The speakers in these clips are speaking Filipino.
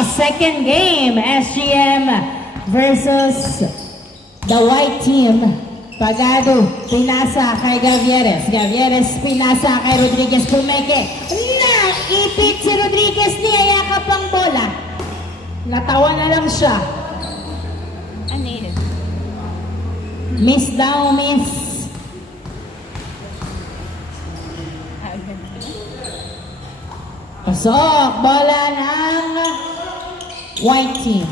sa second game, SGM versus the white team. Pagado, pinasa kay Gavieres. Gavieres, pinasa kay Rodriguez. Pumeke. Naipit si Rodriguez, niyayakap ang bola. Natawa na lang siya. Miss daw, miss. Pasok, bola ng white team.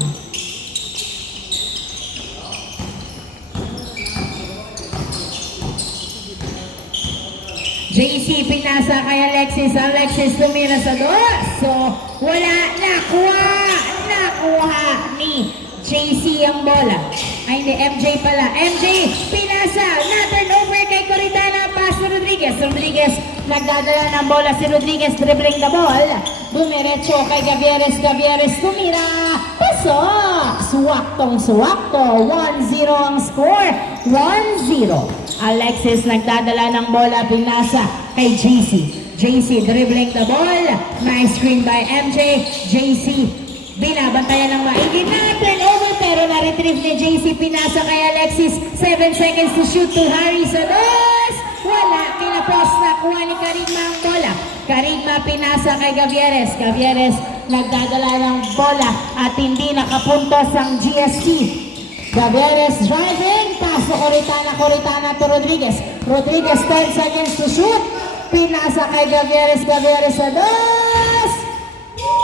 JC pinasa kay Alexis. Alexis tumira sa dos. So, wala. Nakuha ni JC ang bola. Ay, hindi. MJ pala. MJ pinasa. Na-turn over kay Coritana. Pass to Rodriguez. Rodriguez nagdadala ng bola. Si Rodriguez dribbling the ball. Dumiretso kay Gavieres. Gavieres tumira. Pasok. Suwaktong-suwakto. 1-0 ang score. 1-0. Alexis nagdadala ng bola, pinasa kay JC. JC dribbling the ball. Nice screen by MJ. JC binabantayan ng maigi na turn over pero na-retrieve ni JC. Pinasa kay Alexis. 7 seconds to shoot to Harry sa dos. Wala. Kinapos na kuha ni Karigma ang bola. Karigma pinasa kay Gavieres. Gavieres nagdadala ng bola at hindi nakapuntos ang GST. Gavieres driving, pass to Coritana to Rodriguez. Rodriguez 10 seconds to shoot. Pinasa kay Gavieres. Gavieres sa dos.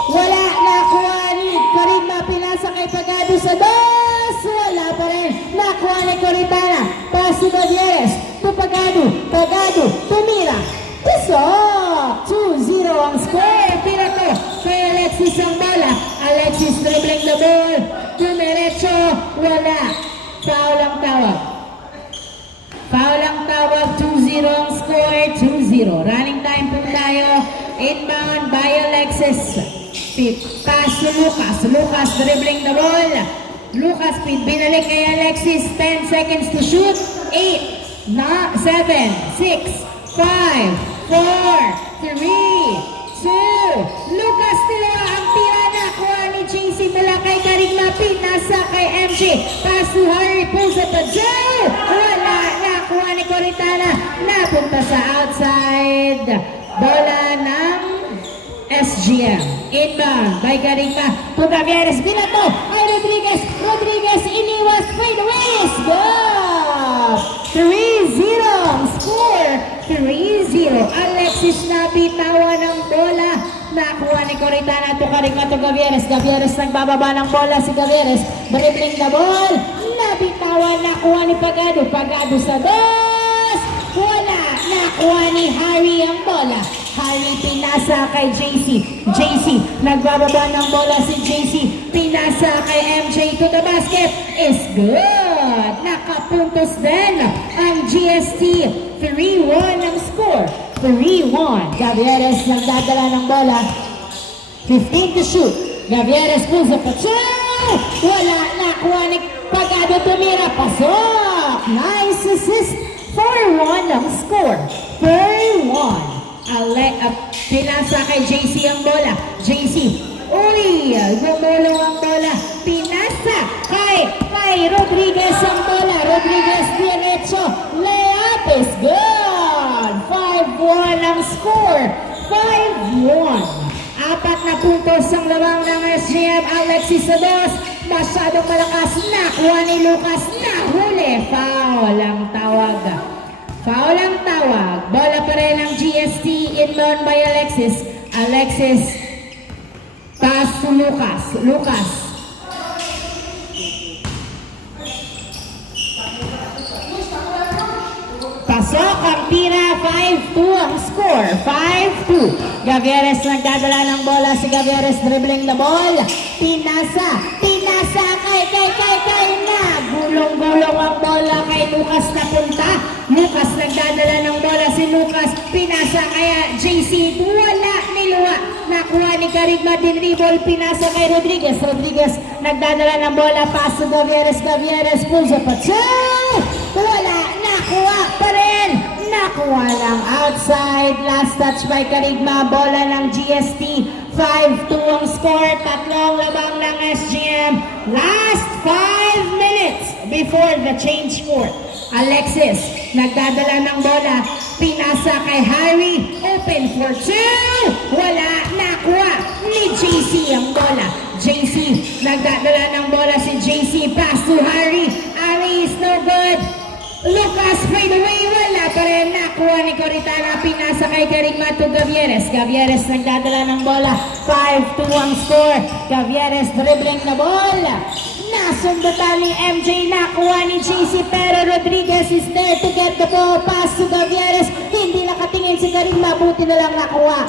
Wala, nakuha ni Karigma. Pinasa kay Pagado sa dos. Wala pa rin. Nakuha ni Coritana. Pass to Gavieres. To Pagado. Pagado. Tumira. Pasok. 2-0 ang score. Tira to kay Alexis ang bola. Alexis dribbling the ball. Dumiretso, wala. Foul ang tawag. Foul ang tawag. 2-0 ang score. 2-0. Running time po tayo. Inbound by Alexis. Pass to Lucas. Lucas dribbling the ball. Lucas binalik kay Alexis. 10 seconds to shoot. 8, 7, 6, 5, 4, 3, 2. Lucas tira ang tira na kuha ni JC mula kay Karigma. Pinasa kay MJ. Pass to Harry. Pulls up a Joe. Wala. Nakuha ni Coritana. Napunta sa outside. Bola ng SGM. Inbound by Karigma. To Gavieres. Binato ay Rodriguez. Rodriguez iniwas. Fade away. Go! 3-0 score. 3-0. Alexis nabitawan ng bola. Nakuha ni Coritana to Karigma to Gavieres. Gavieres nagbababa ng bola si Gavieres. Dribbling the ball. Nabitawan. Nakuha ni Pagado. Pagado sa dos. Wala. Nakuha ni Harry ang bola. Harry pinasa kay JC. JC nagbababa ng bola si JC. Pinasa kay MJ to the basket. Is good. Nakapuntos din ang GST. 3-1 ang score. 3-1. Gavieres nagdadala ng bola. 15 to shoot. Gavieres pulls up a two. Wala. Nakuha ni Pagado tumira. Pasok. Nice assist. 4-1 ang score. 4-1. Pinasa kay JC ang bola. JC. Uy. Gumulong ang bola. Pinasa kay Rodriguez ang bola. Rodriguez diretso. Layup is good. 5-1 ang score. 5-1. 4 na puntos ang lawang ng SGM. Alexis sa dos. Masyadong malakas. Nakuha ni Lucas. Nahuli. Foul ang tawag. Foul ang tawag. Bola pa rin ang GST. Inbound by Alexis. Alexis. Pass to Lucas. Lucas. Pasok ang tira. 5-2 ang score. 5-2. Gavieres nagdadala ng bola. Si Gavieres dribbling the ball. Pinasa kay na. Gulong-gulong ang bola kay Lucas na punta. Lucas nagdadala ng bola. Si Lucas pinasa kaya JC. Wala niluwa. Nakuha ni Karigma din dribble. Pinasa kay Rodriguez. Rodriguez nagdadala ng bola. Pass to Gavieres. Gavieres pulls up a two. Wala. Nakuha pa rin. Nakuha lang outside. Last touch by Karigma. Bola ng GST. 5-2 ang score, tatlong labang ng SGM. Last 5 minutes before the change court. Alexis, nagdadala ng bola, pinasa kay Harry, open for 2, wala, nakuha ni JC ang bola. JC, nagdadala ng bola si JC, pass to Harry, Harry is no good. Lucas fade away, wala pa rin, nakuha ni Coritana, pinasa kay Karigma to Gavieres. Gavieres nagdadala ng bola, 5-2 ang score. Gavieres dribbling na bola. Nasundutan ni MJ, nakuha ni JC, pero Rodriguez is there to get the ball. Pass to Gavieres, hindi nakatingin si Karigma, buti na lang nakuha.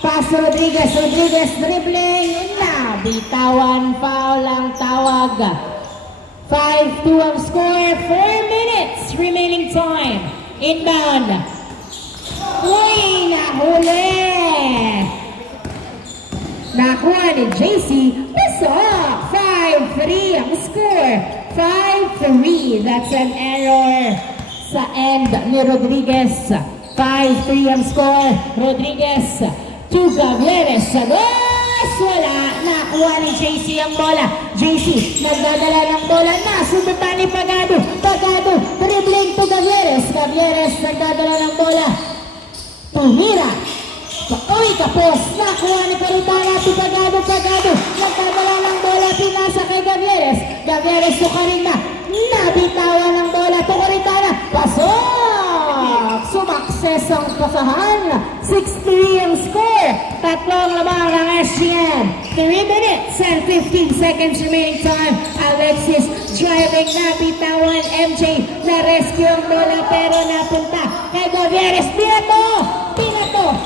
Pass to Rodriguez, Rodriguez dribbling, bitawan, foul ang tawag. 5-2 ang score, 4 minutes remaining time. Inbound. Uy, nahuli. Nakuha ni JC, pasok. 5-3 ang score. 5-3, that's an error sa end ni Rodriguez. 5-3 ang score. Rodriguez to Gavieres. Wala, nakuha ni JC ang bola. JC, nagdadala ng bola, nasundutan ni Pagado. Pagado, dribbling to Gavieres. Gavieres, nagdadala ng bola. Tumira. Uy, kapos. Nakuha ni Coritana to Pagado. Pagado, nagdadala ng bola, pinasa kay Gavieres. Gavieres to Karina. Nabitawan ng bola to Coritana. Pasok! Sumakses ang pasahan. 6-3 ang score. Tatlong lamang ng SGM. 3 minutes and 15 seconds remaining time. Alexis driving, nabitawan. MJ na-rescue ang bola pero napunta kay Gavieres. Pinato.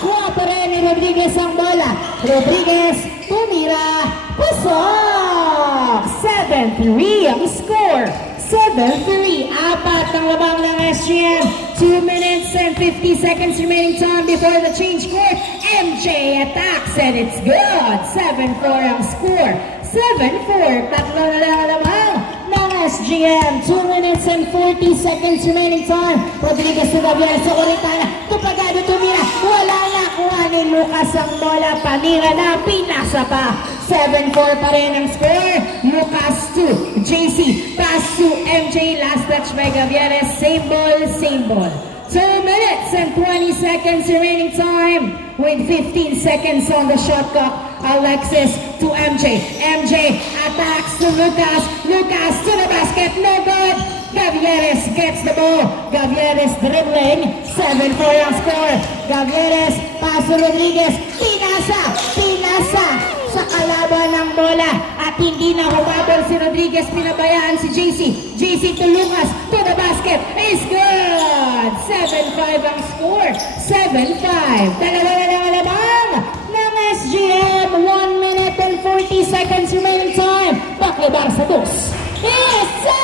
Kuha pa rin ni Rodriguez ang bola. Rodriguez tumira. Pasok! 7-3 ang score. 7-3. Apat ang labang ng SGM. 2 minutes and 50 seconds remaining time before the change court. MJ attacks and it's good. 7-4 ang score. 7-4. Tatlo na lang ang labang ng SGM. 2 minutes and 40 seconds remaining time. Rodriguez to Gavieres sa Coritana. Tupagado tumira. Wala na. Kuha ni Lucas ang bola. Panira na. Pinasa pa. 7-4 pa rin ang score. Lucas to JC. Pass to MJ. Last touch by Gavieres. Same ball, same ball. 2 minutes and 20 seconds remaining time with 15 seconds on the shot clock. Alexis to MJ. MJ attacks to Lucas. Lucas to the basket. No good. Gavieres gets the ball. Gavieres dribbling. 7-4 ang score. Gavieres, pass to Rodriguez. Pinasa sa kalaban ng bola. At hindi na humabol si Rodriguez. Pinabayaan si JC. JC to Lucas. To the basket. Is good. 7-5 ang score. 7-5. Dalawa na lang alabang ng SGM. 1 minute and 40 seconds remaining time. Pakibar sa dos. Yes, sir!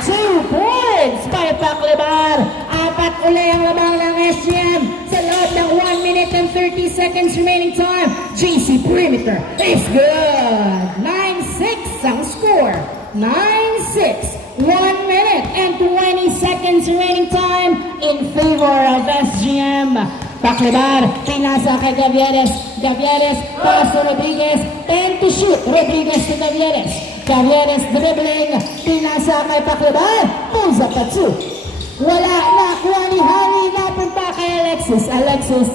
2 points by Paklebar. Apat uli ang labang ng SGM sa loob ng 1 minute and 30 seconds remaining time. JC perimeter is good. 9-6 ang score. 9-6. 1 minute and 20 seconds remaining time in favor of SGM. Paklebar, pinasa kay Gavieres. Gavieres, pass to Rodriguez. 10 to shoot. Rodriguez to Gavieres. Gavieres dribbling. Pinasa kay Paklebar. Pulls up at 2. Wala, nakuha ni Harry. Napunta kay Alexis. Alexis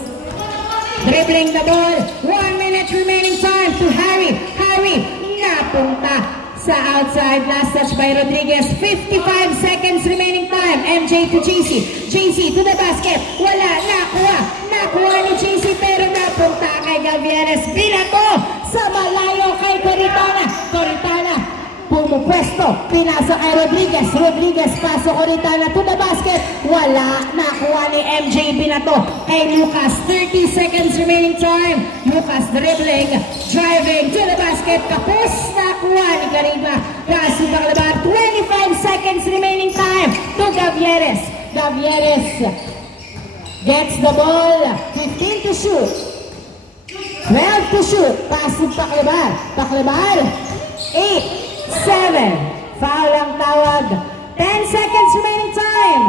dribbling the ball. 1 minute remaining time to Harry. Harry, napunta sa outside. Last touch by Rodriguez. 55 seconds remaining time. MJ to JC. JC to the basket. Wala, nakuha ni JC pero napunta kay Gavieres. Binato sa malayo kay Coritana. Coritana pumupwesto. Pinasa kay Rodriguez. Rodriguez paso Coritana to the basket. Wala, nakuha ni MJ. Binato kay Lucas. 30 seconds remaining time. Lucas dribbling, driving to the basket. Kapos, nakuha ni Karigma. Kaso Paklebar. 25 seconds remaining time to Gavieres. Gavieres gets the ball. 15 to shoot. 12 to shoot. Pass to Paklebar. Paklebar. 8, 7. Foul ang tawag. 10 seconds remaining time.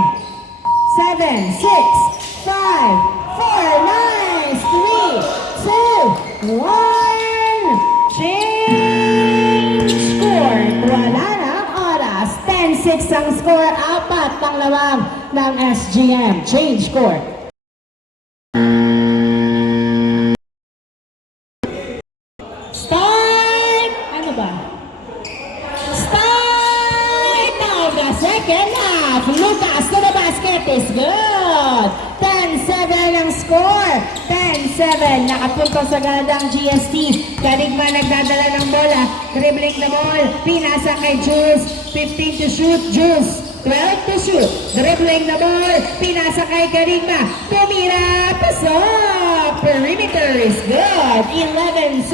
7, 6, 5, Nice! 3, 2, 1. Change score. Wala ng oras. 10-6 ang score. 4 ang lamang ng SGM. Change score. Start! Ano ba? Start of the second half. Lucas to the basket is good. 10-7 ang score. 10-7. Nakapunto sa gandang GST. Karigma nagdadala ng bola. Dribbling the ball. Pinasa kay Jules. 15 to shoot. Jules. 12 to shoot. Dribbling the ball. Pinasa kay Karigma. Tumira. Pasok. Perimeter is good. 11-7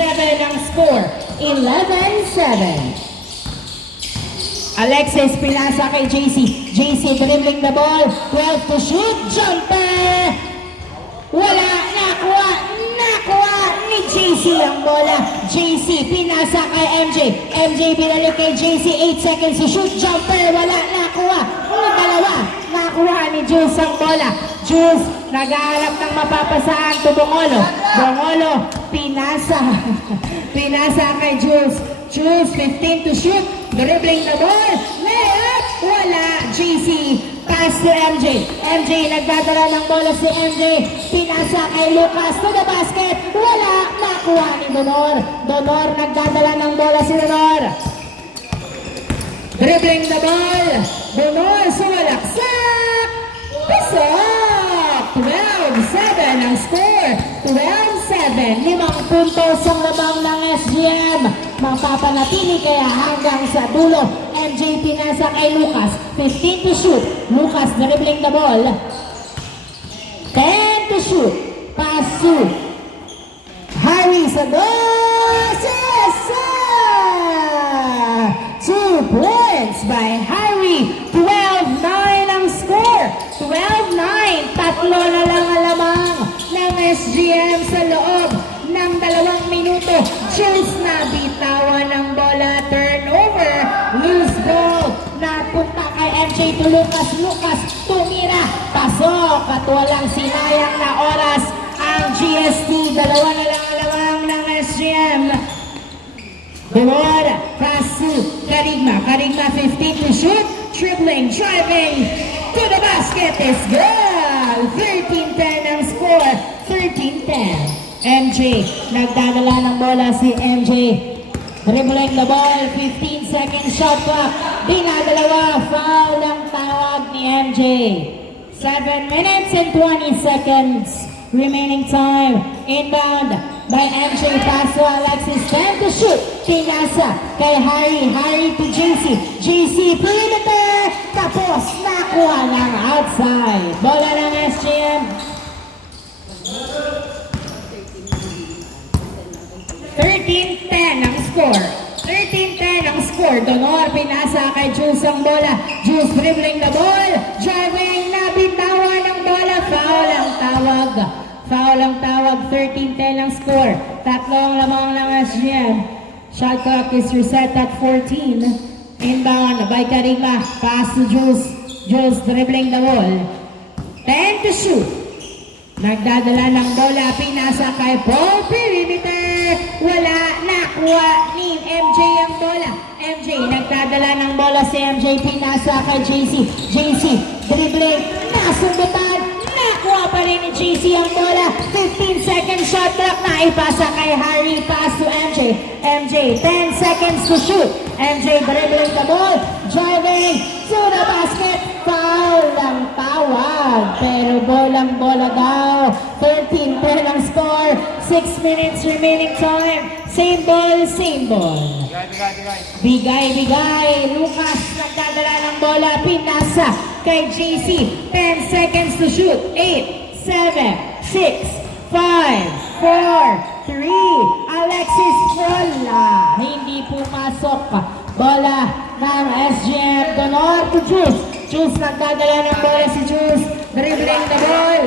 ang score. 11-7. Alexis pinasa kay JC. JC dribbling the ball. 12 to shoot. Jumper. Wala. Nakuha ni JC ang bola. JC pinasa kay MJ. MJ binalik kay JC. 8 seconds to shoot. Jumper. Wala. Nakuha. Dalawa. Nakuha ni Jules ang bola. Jules naghahanap ng mapapasaan to Bongolo. Bongolo pinasa. Pinasa kay Jules. Jules 15 to shoot. Dribbling the ball. Layup. Wala. JC. Pass to MJ. MJ nagdadala ng bola si MJ. Pinasa kay Lucas to the basket. Wala. Nakuha ni Donor. Donor nagdadala ng bola si Donor. Dribbling the ball. Donor sumalaksak. Pasok. 12-7 ang score. 12-7. 5 puntos ang labang ng SGM. Mapapanatili kaya hanggang sa dulo. MJ pinasa kay Lucas. 15 to shoot. Lucas dribbling the ball. 10 to shoot. Pass to Harry sa dos. 2 points by Harry. 12-9 ang score. 12-9. Tatlo na lang ang lamang ng SGM sa loob ng 2 minuto. Jules na bitawan ng bola. Turnover. Loose ball. Napunta kay MJ to Lucas. Lucas tumira. Pasok at walang sinayang na oras ang GST. 2 na lang ang lamang ng SGM. Donor, pass to Karigma. Karigma 15 to shoot. Dribbling, driving to the basket is good. 13-10 ang score. 13-10. MJ, nagdadala ng bola si MJ. Dribbling the ball, 15 seconds shot clock. Dinadalawa, foul ang tawag ni MJ. 7 minutes and 20 seconds remaining time. Inbound by MJ. Pass to Alexis. 10 to shoot. Pinasa kay Harry. Harry to JC. JC perimeter. Tapos nakuha ng outside. Bola ng SGM. 13-10 ang score. 13-10 ang score. Donor pinasa kay Jules ang bola. Jules dribbling the ball. Driving. Nabitawan ng bola. Foul ang tawag. Foul ang tawag. 13-10 ang score. Tatlo ang lamang ng SGM. Shot clock is reset at 14. Inbound by Karigma. Pass to Jules. Jules dribbling the ball. 10 to shoot. Nagdadala ng bola. Pinasa kay Paul. Perimeter. Wala. Nakuha ni MJ ang bola. MJ. Nagdadala ng bola si MJ. Pinasa kay JC. JC. Dribbling. Nasundutan. Nakuha pa rin ni JC ang bola. 15 seconds shot clock na ipasa kay Harry. Pass to MJ. MJ, 10 seconds to shoot. MJ dribbling the ball. Driving to the basket. Foul ang tawag. Pero bolang-bola daw. 13-10 ang score. 6 minutes remaining time. Same ball, same ball. Bigay. Lucas nagdadala ng bola. Pinasa kay JC. 10 seconds to shoot. 8, 7, 6, 5, 4, 3. Alexis Frola. Hindi pumasok. Bola ng SGM. Donor to Jules. Jules nagdadala ng bola si Jules. Dribbling the ball.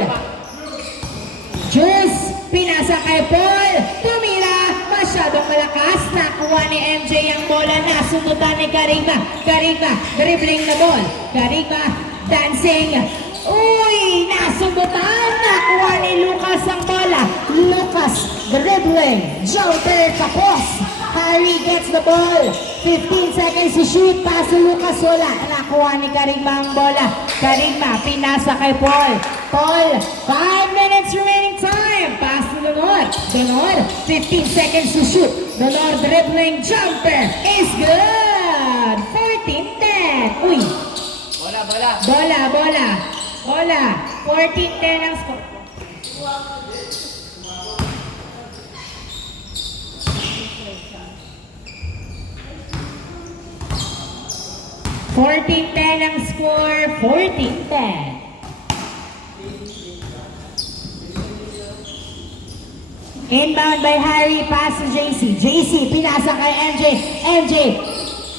Jules. Pinasa kay Paul. Tumira. Masyadong malakas. Nakuha ni MJ ang bola. Nasundutan ni Karigma. Karigma dribbling the ball. Karigma dancing. Uy! Nasundutan, nakuha ni Lucas ang bola. Lucas dribbling, jumper, tapos. Harry gets the ball. 15 seconds to shoot. Pass to Lucas, wala. Nakuha ni Karigma ang bola. Karigma, pinasa kay Paul. Paul, 5 minutes remaining time. Pass to Donor. Donor, 15 seconds to shoot. Donor dribbling, jumper is good. 14-10. Uy. Bola. 14-10 ang score. Ang score, 14-10. Inbound by Harry, pass to JC. JC, pinasa kay MJ. MJ,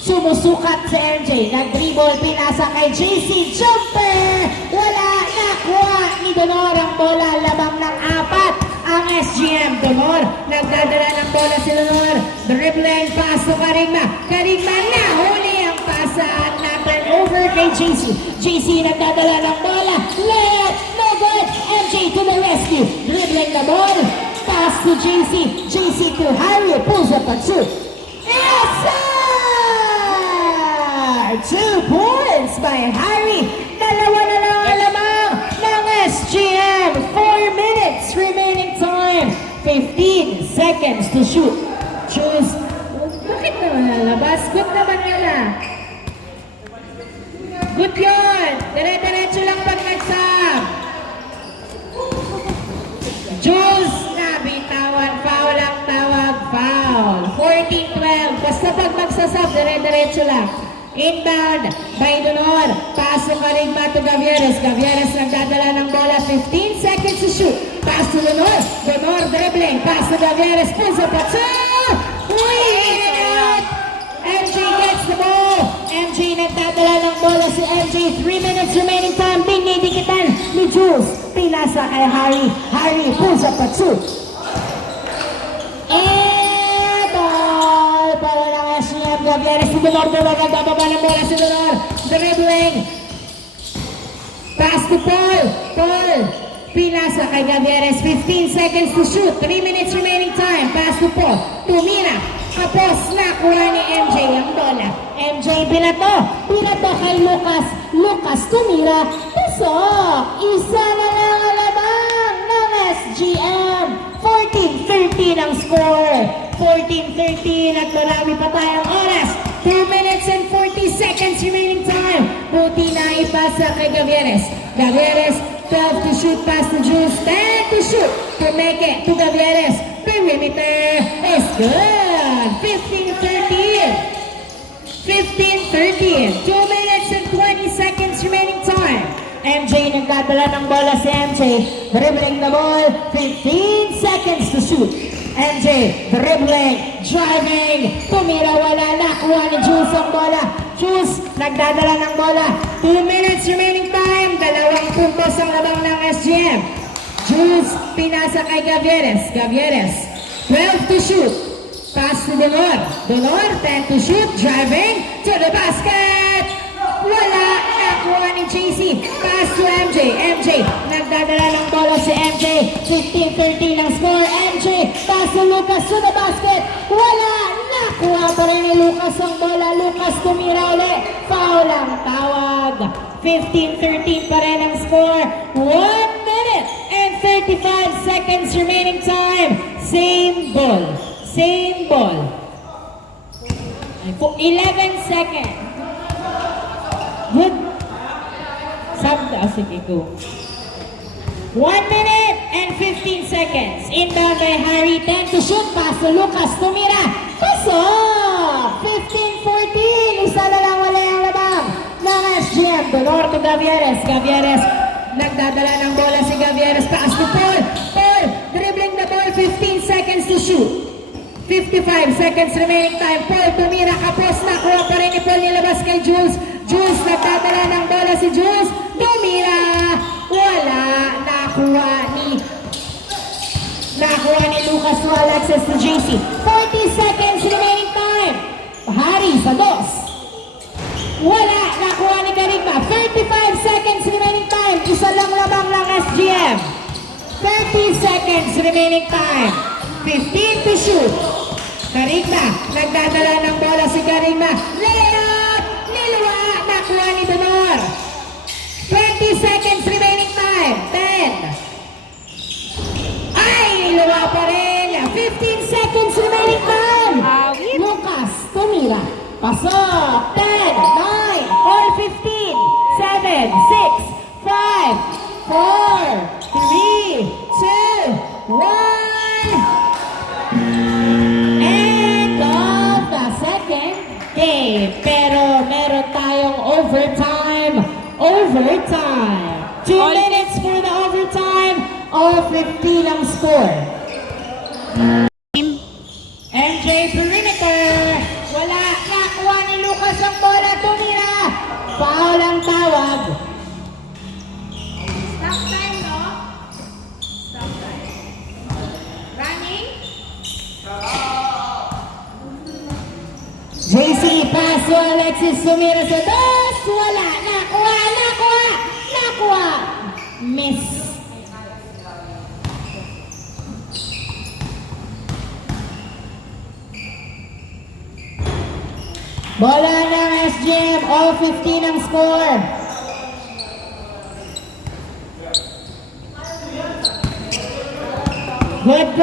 sumusukat si MJ. Nag-dribble, pinasa kay JC. Jumper! Wala, nakuha ni Donor ang bola. Labang ng 4 ang SGM. Donor, nagdadala ng bola si Donor. Dribbling, pass to Karigma. Karigma, nahuli ang pasa at na-turnover kay JC. JC, nagdadala ng bola. Layup, no good. MJ to the rescue. Dribbling the ball. Pass to JC. JC to Harry. Pulls up and shoot. Yes, sir! 2 points by Harry. Dalawa na lang ang lamang ng SGM. 4 minutes remaining time. 15 seconds to shoot. Choose. Bakit naman nalabas? Good naman nila. Good yun. Dire-diretso lang pag nag-sub. Jules, nabitawan. Foul ang tawag. Foul. 14-12. Basta pag magsasab, dire-diretso lang. Inbound by Donor. Pass to Karigma to Gavieres. Gavieres nagdadala ng bola. 15 seconds to shoot. Pass to Donor. Donor dribbling. Pass to Gavieres. Pulls up at 2. Uy, in and out. MJ gets the ball. MJ nagdadala ng bola si MJ. 3 minutes remaining time. Dinidikitan ni Jules. Pinasa kay Harry. Harry pulls up at 2. And ball para ng SGM. Gavieres si Donor. Nagdadala ng bola si Donor. Dribbling. Pass to Paul. Paul. Pinasa kay Gavieres. 15 seconds to shoot. 3 minutes remaining time. Pass to Paul. Tumira. Tapos nakuha ni MJ ang bola. MJ binato. Binato kay Lucas. Lucas tumira. Pasok. Isa na lang ang lamang ng SGM. 14-13 ang score. 14-13 at marami pa tayong oras. 2 minutes and 40 seconds remaining time. Buti na ipasa kay Gavieres. Gavieres, 12 to shoot, pass to Jules, 10 to shoot. To make it to Gavieres. Perimeter is good. 15-13. 15-13. 2 minutes and 20 seconds remaining time. MJ nagdadala ng bola si MJ. Dribbling the ball. 15 seconds to shoot. MJ dribbling, driving. Tumira, wala na. Kuha ni Jules ang bola. Jules nagdadala ng bola. 2 minutes remaining time. 2 puntos ang labang ng SGM. Jules pinasa kay Gavieres. Gavieres 12 to shoot. Pass to Donor. Donor 10 to shoot. Driving to the basket. Wala. Nakuha ni JC. Pass to MJ. MJ. Nagdadala ng bola si MJ. 15-13 ang score. MJ. Pass to Lucas to the basket. Wala. Nakuha pa rin ni Lucas ang bola. Lucas tumira ulit. Foul ang tawag. 15-13 pa rin ang score. 1 minute and 35 seconds remaining time. Same ball. Same ball. 11 seconds. Good. Sige, go. 1 minute and 15 seconds. Inbound by Harry. 10 to shoot. Pass to Lucas. Tumira. Pasok! 15-14. Isa na lang wala yung labang ng SGM. Donor to Gavieres. Gavieres. Nagdadala ng bola si Gavieres. Pass to Paul. Paul. Dribbling the ball. 15 seconds to shoot. 55 seconds remaining time. Paul tumira. Kapos nakuha pa rin ni Paul nilabas kay Jules. Jules nagdadala ng bola si Jules. Tumira. Wala. Nakuha ni Lucas to access to JC. 40 seconds remaining time. Harry sa dos. Wala. Nakuha ni Karigma. 35 seconds remaining time. Isa lang lamang lang seconds remaining time. 15 to shoot. Karigma, nagdadala ng bola si Karigma. Layup! Nilwa! Nakuha ni Donor. 20 seconds remaining time. 10. Ay! Nilwa pa rin. 15 seconds remaining time. Lucas, tumira. Pasok. 10, 9, or 15, 7, 6, 5, 4, 3, 2, 1. End of the second game. Pero meron tayong overtime. Overtime. 2 minutes for the overtime. All 50 ang score. MJ perimeter. Wala. Nakuha ni Lucas ang bola. Tumira. Foul ang tawag. Stop time, no? Stop time. Running? JC pass to Alexis. Sumira sa dos. Wala. Nakuha. Nakuha. Nakuha. Miss. Bola ng SGM, all 15 ang score. Good.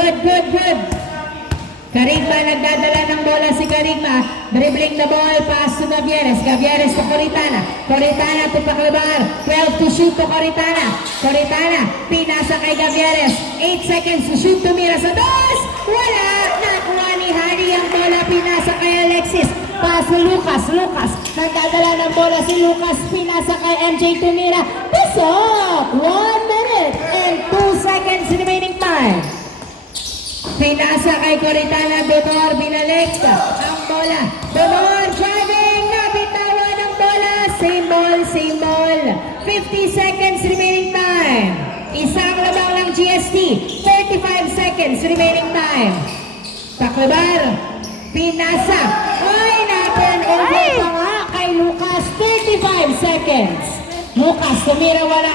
Karigma, nagdadala ng bola si Karigma. Dribbling the ball, pass to Gavieres. Gavieres to Coritana. Coritana to Paclabar. 12 to shoot to Coritana. Coritana, pinasa kay Gavieres. 8 seconds to shoot, tumira sa dos. Wala! Nakuha ni Harry ang bola, pinasa kay Alexis. Pass to Lucas. Lucas, nagdadala ng bola si Lucas. Pinasa kay MJ tumira. Pasok! 1 minute and 2 seconds remaining time. Pinasa kay Coritana, Donor, binalik ang bola. Donor driving, nabitawan ang bola. Same ball. 50 seconds remaining time. Isang labang ng GST. 35 seconds remaining time. Paclabar, pinasa. Ay, na-turn over pa nga kay Lucas. 35 seconds. Lucas, tumira, wala,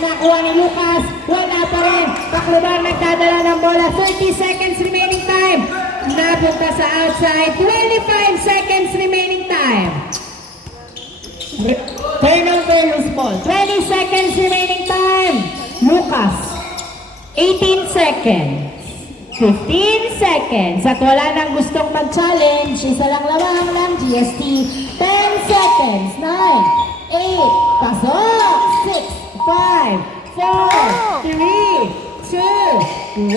nakuha ni Lucas, wala pa rin. Paclabar, nagdadala ng bola, 30 seconds remaining time. Napunta sa outside, 25 seconds remaining time. Turnover, loose ball, 20 seconds remaining time. Lucas, 18 seconds. 15 seconds. At wala nang gustong mag-challenge, isa lang lamang ng GST. 10 seconds, 9, 8, pasok! 6, 5, 4, 3, 2, 1.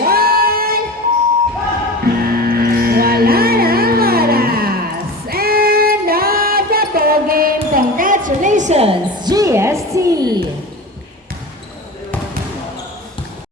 Wala nang oras. End of the ball game. Congratulations, GST!